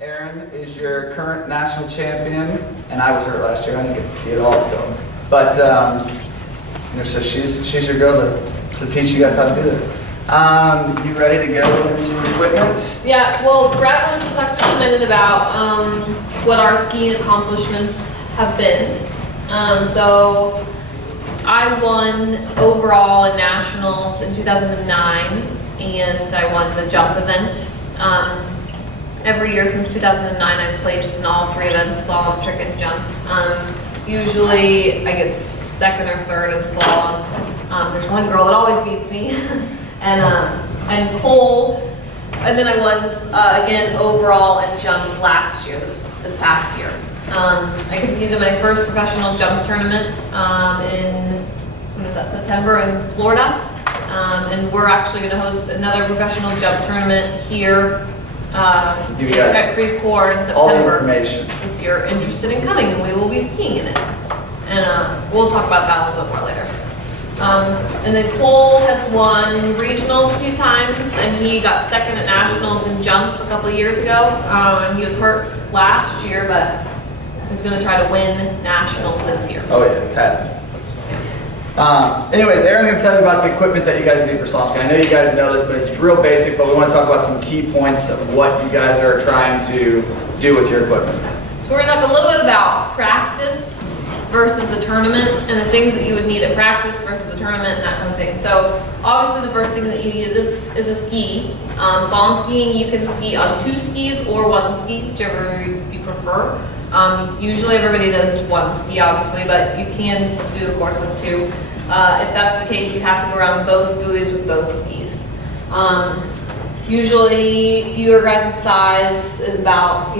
Erin is your current national champion, and I was hurt last year. I didn't get to ski at all, so. But, so she's your girl to teach you guys how to do this. You ready to go into equipment? Yeah, well, Brad wants to talk to a minute about what our skiing accomplishments have been. So I won overall in nationals in 2009, and I won the jump event. Every year since 2009, I've placed in all 3 events, slalom, trick, and jump. Usually I get second or third in slalom. There's one girl that always beats me, and pole. And then I won again overall and jump last year, this past year. I competed in my first professional jump tournament in, when was that, September in Florida. And we're actually going to host another professional jump tournament here at Creek Core in September. All the information. If you're interested in coming, and we will be skiing in it. And we'll talk about that a little bit more later. And then Cole has won regionals a few times, and he got second at nationals in jump a couple of years ago. And he was hurt last year, but he's going to try to win nationals this year. Oh yeah, it's happening. Anyways, Erin's going to tell you about the equipment that you guys need for slalom skiing. I know you guys know this, but it's real basic, but we want to talk about some key points of what you guys are trying to do with your equipment. So we're going to talk a little bit about practice versus a tournament, and the things that you would need at practice versus a tournament and that kind of thing. So obviously the first thing that you need is a ski. Slalom skiing, you can ski on 2 skis or 1 ski, whichever you prefer. Usually everybody does 1 ski, obviously, but you can do a course with 2. If that's the case, you have to go around both buoys with both skis. Usually your guys' size is about,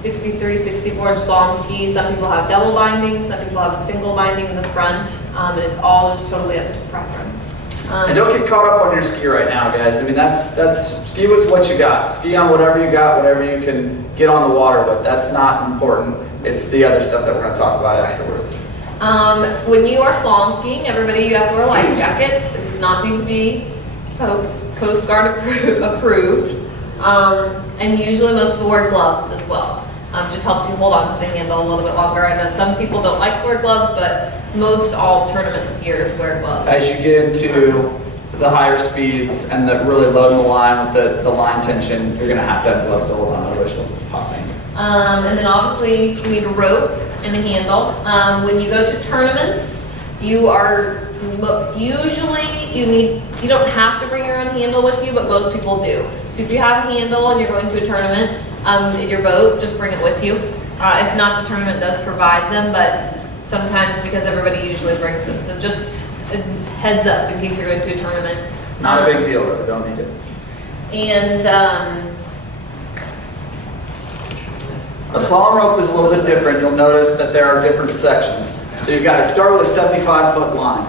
63, 64 inch slalom skis. Some people have double binding, some people have a single binding in the front, and it's all just totally up to preference. And don't get caught up on your ski right now, guys. I mean, that's ski with what you got. Ski on whatever you got, whatever you can get on the water with. That's not important. It's the other stuff that we're going to talk about afterwards. When you are slalom skiing, everybody, you have to wear a life jacket. It does not need to be Coast Guard approved. And usually most people wear gloves as well. Just helps you hold on to the handle a little bit longer. I know some people don't like to wear gloves, but most all tournament skiers wear gloves. As you get into the higher speeds and the really loading the line with the line tension, you're going to have gloves to hold on, otherwise you'll pop things. And then obviously you need a rope and a handle. When you go to tournaments, you don't have to bring your own handle with you, but most people do. So if you have a handle and you're going to a tournament in your boat, just bring it with you. If not, the tournament does provide them, but sometimes because everybody usually brings them. So just a heads up in case you're going to a tournament. Not a big deal though, don't need it. And a slalom rope is a little bit different. You'll notice that there are different sections. So you've got to start with a 75-foot line.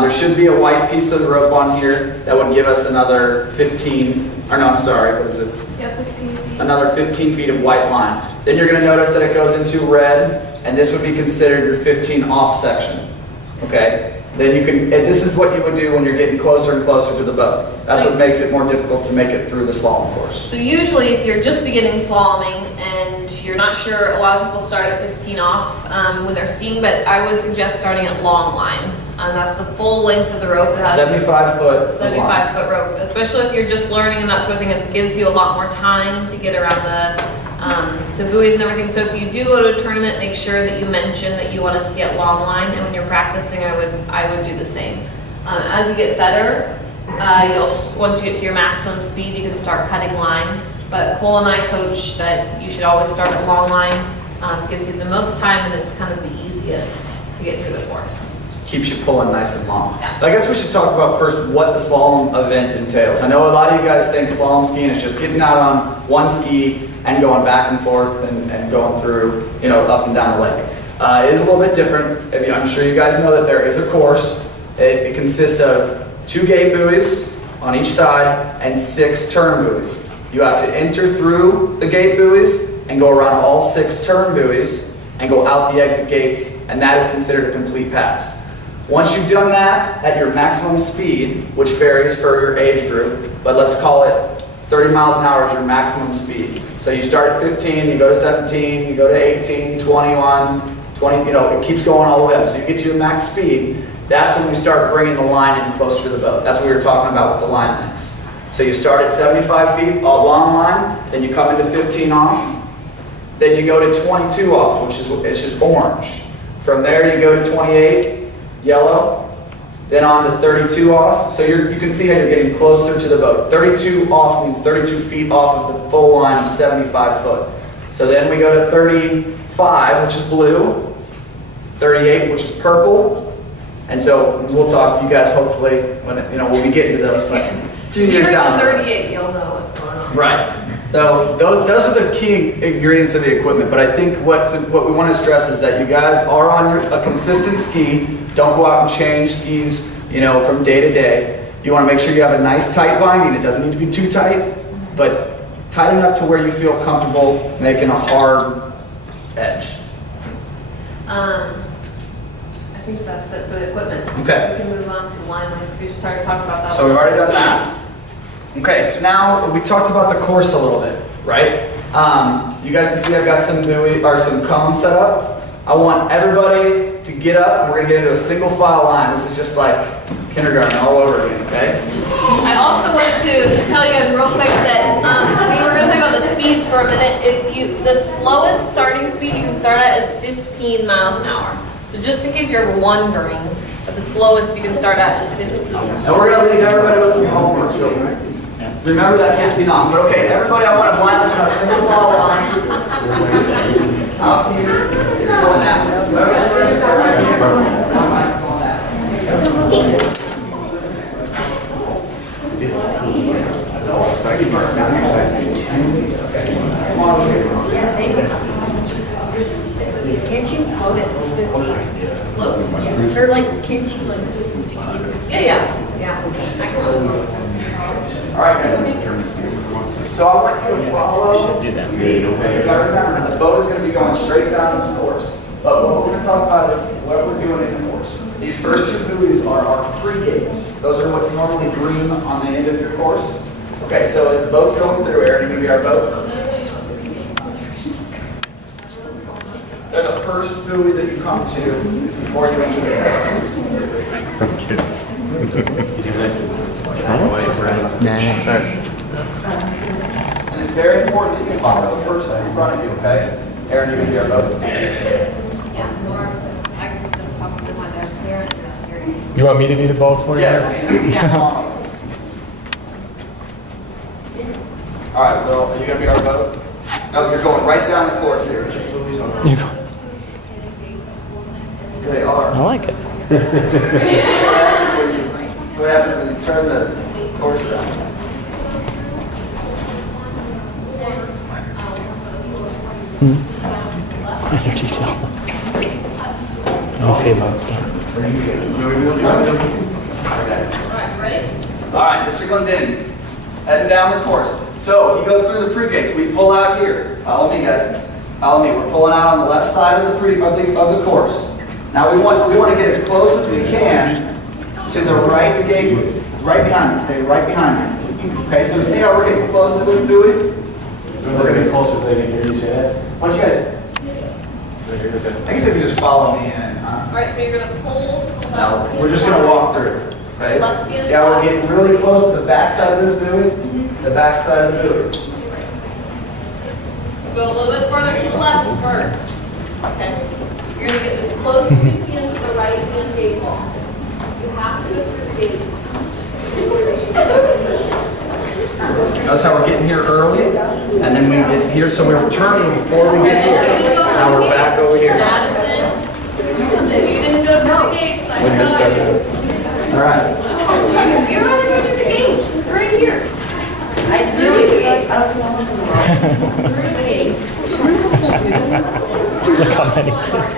There should be a white piece of the rope on here that would give us another 15, or no, I'm sorry, what is it? yeah, 15 feet. Another 15 feet of white line. Then you're going to notice that it goes into red, and this would be considered your 15 off section. Okay? Then you can, this is what you would do when you're getting closer and closer to the boat. That's what makes it more difficult to make it through the slalom course. So usually if you're just beginning slaloming and you're not sure, a lot of people start at 15 off when they're skiing, but I would suggest starting at long line. That's the full length of the rope. 75-foot 75-foot rope, especially if you're just learning and that sort of thing. It gives you a lot more time to get around the buoys and everything. So if you do go to a tournament, make sure that you mention that you want to ski at long line, and when you're practicing, I would do the same. As you get better, once you get to your maximum speed, you can start cutting line. But Cole and I coach that you should always start at long line. Gives you the most time, and it's kind of the easiest to get through the course. keeps you pulling nice and long. Yeah. I guess we should talk about first what the slalom event entails. I know a lot of you guys think slalom skiing is just getting out on one ski and going back and forth and going through, up and down the lake. It is a little bit different. I'm sure you guys know that there is a course. It consists of 2 gate buoys on each side and 6 turn buoys. You have to enter through the gate buoys and go around all 6 turn buoys and go out the exit gates, and that is considered a complete pass. Once you've done that at your maximum speed, which varies for your age group, but let's call it 30 miles an hour is your maximum speed. So you start at 15, you go to 17, you go to 18, 21, 20, it keeps going all the way up. So you get to your max speed. That's when we start bringing the line in closer to the boat. That's what we were talking about with the line lengths. So you start at 75 feet, all long line, then you come into 15 off, then you go to 22 off, which is orange. From there you go to 28, yellow, then on to 32 off. So you can see how you're getting closer to the boat. 32 off means 32 feet off of the full line of 75 foot. So then we go to 35, which is blue, 38, which is purple, and so we'll talk, you guys hopefully, when we'll be getting to those, but a few If years you're down in the road. 38, you'll know what's going on. Right. So those are the key ingredients of the equipment. But I think what we want to stress is that you guys are on a consistent ski. Don't go out and change skis, from day to day. You want to make sure you have a nice tight binding. It doesn't need to be too tight, but tight enough to where you feel comfortable making a hard edge. I think that's it for the equipment. Okay. We can move on to line lengths. We just started talking about that. So we've already done that. Okay, so now we talked about the course a little bit, right? You guys can see I've got some cones set up. I want everybody to get up, and we're gonna get into a single file line. This is just like kindergarten all over again, okay? I also wanted to tell you guys real quick that we were going to talk about the speeds for a minute. The slowest starting speed you can start at is 15 miles an hour. So just in case you're wondering, but the slowest you can start at is 15. And we're gonna leave everybody with some homework, so remember that 15 off. But okay, everybody, I want to line up on a single file line. Up here, going that. Whoever's first, start right here. Going that. Can't you float it 15? Look. Or can't you speed? Yeah. I can. All right, guys. So I want you to follow me, because I remember the boat is going to be going straight down this course. But what we're going to talk about is what we're doing in the course. These first two buoys are our pre-gates. Those are what you normally green on the end of your course. Okay, so as the boat's going through, Aaron, you're going to be our boat. They're the first buoys that you come to before you enter the course. And it's very important that you follow the person in front of you, okay? Aaron, you're going to be our boat. You want me to be the boat for you? Yes. All right, Will, are you going to be our boat? No, you're going right down the course here. They are. I like it. What happens when you turn the course around? Detail. Let me see about stuff. All right, Mr. Glendin, heading down the course. So he goes through the pre-gates. We pull out here. Follow me, guys. Follow me. We're pulling out on the left side of the course. Now we want to get as close as we can to the right gate, right behind me. Stay right behind me. Okay, so see how we're getting close to this buoy? We're going to get closer so they can hear you say that. Why don't you guys? I guess if you just follow me in. All right, so you're going to pull. Now we're just going to walk through. Okay? Left hand See how we're side. getting really close to the back side of this buoy? The back side of the buoy. Go a little bit further to the left first. Okay. You're going to get as close as you can to the right hand gate wall. You have to go through the gate. Notice how we're getting here early, and then we get here, so we're turning before we get here. Now we're back over here. Madison, you didn't go through the gate. When you're stuck in it. All right. You're not going through the gate. It's right here. I really did. I was wrong. Through the gate. Look how many kids.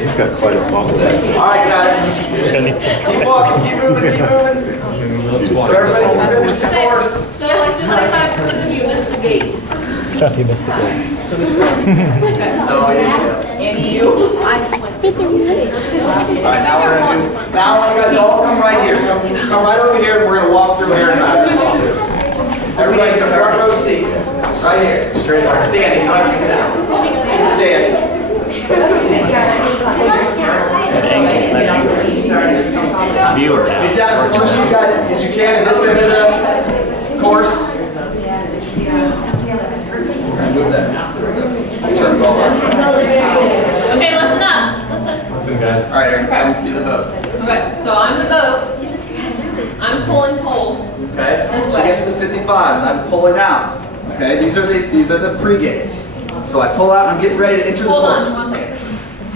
You've got quite a bump there. All right, guys. We're gonna need some. Keep walking, keep moving, keep moving. So everybody's finished the course. So like 25% of you missed the gates. Except you missed the gates. Oh, yeah. And you. All right, now I want you guys to all come right here. Come right over here, and we're gonna walk through here tonight. Everybody get a front row seat. Right here. Straight up. Standing, you don't have to sit down. Standing. Viewer. Get down as close as you can to this end of the course. Move that. Turn the ball around. Okay, listen up. Listen. Listen, guys. All right, Aaron, come be the boat. Okay, so I'm the boat. I'm pulling pole. Okay? She gets to the 55s. I'm pulling out. Okay? These are the pre-gates. So I pull out and I'm getting ready to enter the Hold on course. one second.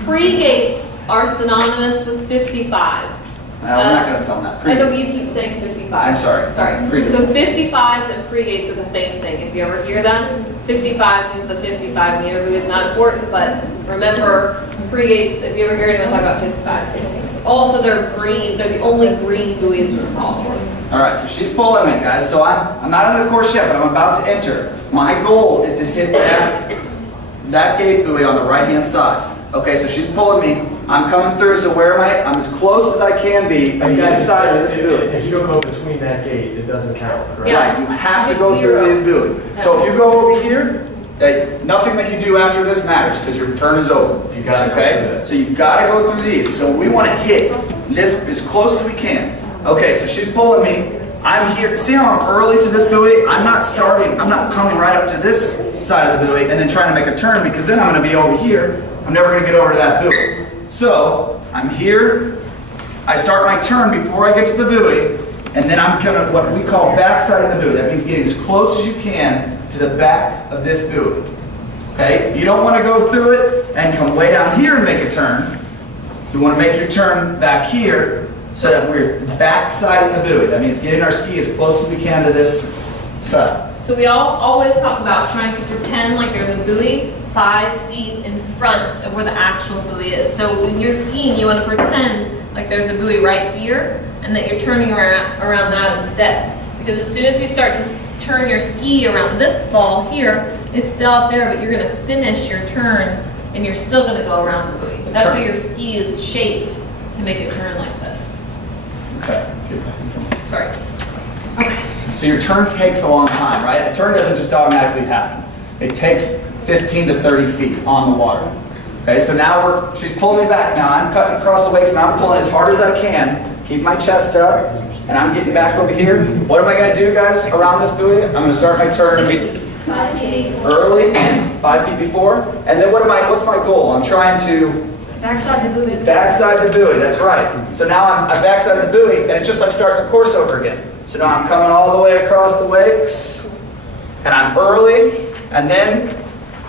Pre-gates are synonymous with 55s. Well, I'm not going to tell them that. I know Pre-gates. you keep saying 55s. I'm sorry. Sorry. Pre-gates. So 55s and pre-gates are the same thing. If you ever hear them, 55s means the 55 meter buoy is not important, but remember pre-gates, if you ever hear anyone talk about 55s. Also, they're green. They're the only green buoys in the small course. All right, so she's pulling me, guys. So I'm not in the course yet, but I'm about to enter. My goal is to hit that gate buoy on the right-hand side. Okay, so she's pulling me. I'm coming through, so where am I? I'm as close as I can be on the inside of this buoy. If you don't go between that gate, it doesn't count, correct? Yeah. Right, you have to go through this buoy. So if you go over here, nothing that you do after this matters because your turn is over. You gotta go through Okay? that. So you gotta go through these. So we want to hit this as close as we can. Okay, so she's pulling me. I'm here. See how I'm early to this buoy? I'm not coming right up to this side of the buoy and then trying to make a turn because then I'm going to be over here. I'm never going to get over to that buoy. So I'm here. I start my turn before I get to the buoy, and then I'm going to what we call backside of the buoy. That means getting as close as you can to the back of this buoy. Okay? You don't want to go through it and come way down here and make a turn. You want to make your turn back here so that we're backside of the buoy. That means getting our ski as close as we can to this side. So we always talk about trying to pretend like there's a buoy 5 feet in front of where the actual buoy is. So when you're skiing, you want to pretend like there's a buoy right here and that you're turning around that instead. Because as soon as you start to turn your ski around this ball here, it's still out there, but you're going to finish your turn and you're still going to go around the buoy. That's why your ski is shaped to make it turn like this. Okay. Sorry. So your turn takes a long time, right? A turn doesn't just automatically happen. It takes 15 to 30 feet on the water. Okay, so now she's pulling me back now. I'm cutting across the wakes and I'm pulling as hard as I can. Keep my chest up and I'm getting back over here. What am I going to do, guys, around this buoy? I'm going to start my turn early, 5 feet before. And then what's my goal? I'm trying to Backside the buoy. backside the buoy, that's right. So now I'm backside of the buoy, and it's just like starting the course over again. So now I'm coming all the way across the wakes, and I'm early, and then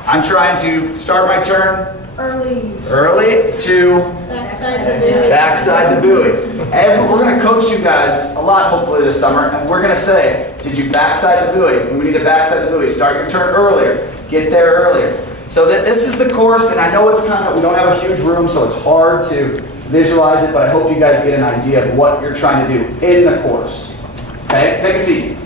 I'm trying to start my turn early to Backside the buoy. backside the buoy. And we're going to coach you guys a lot, hopefully, this summer, and we're going to say, did you backside the buoy? We need to backside the buoy. Start your turn earlier. Get there earlier. So this is the course, and I know it's we don't have a huge room, so it's hard to visualize it, but I hope you guys get an idea of what you're trying to do in the course. Okay, take a seat.